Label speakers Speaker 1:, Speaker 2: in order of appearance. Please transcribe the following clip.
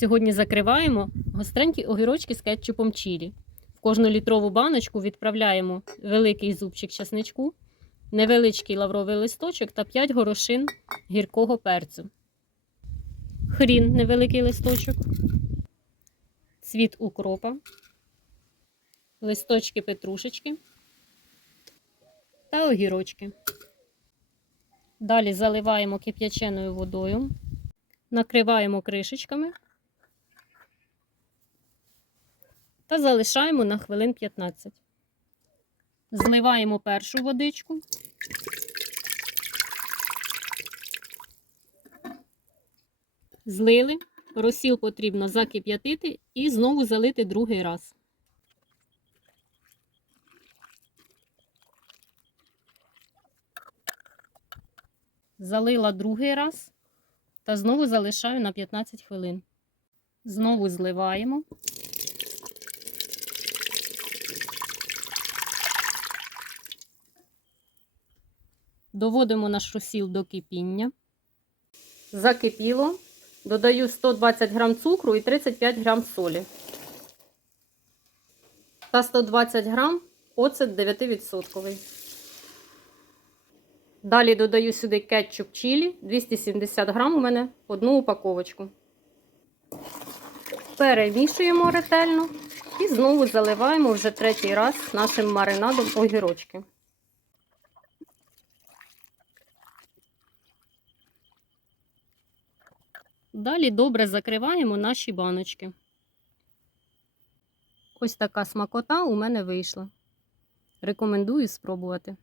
Speaker 1: Сьогодні закриваємо гостренькі огірочки з кетчупом чілі. В кожну літрову баночку відправляємо великий зубчик часничку, невеличкий лавровий листочок та 5 горошин гіркого перцю. Хрін невеликий листочок, цвіт укропа, листочки петрушечки та огірочки. Далі заливаємо кип'яченою водою, накриваємо кришечками та залишаємо на хвилин 15. Зливаємо першу водичку. Злили, розсіл потрібно закип'ятити і знову залити другий раз. Залила другий раз та знову залишаю на 15 хвилин. Знову зливаємо. Доводимо наш розсіл до кипіння. Закипіло. Додаю 120 грам цукру і 35 грам солі. Та 120 грам оцет 9%. Далі додаю сюди кетчуп чилі 270 грам у мене одну упаковочку. Перемішуємо ретельно і знову заливаємо вже третій раз нашим маринадом огірочки. Далі добре закриваємо наші баночки. Ось така смакота у мене вийшла. Рекомендую спробувати.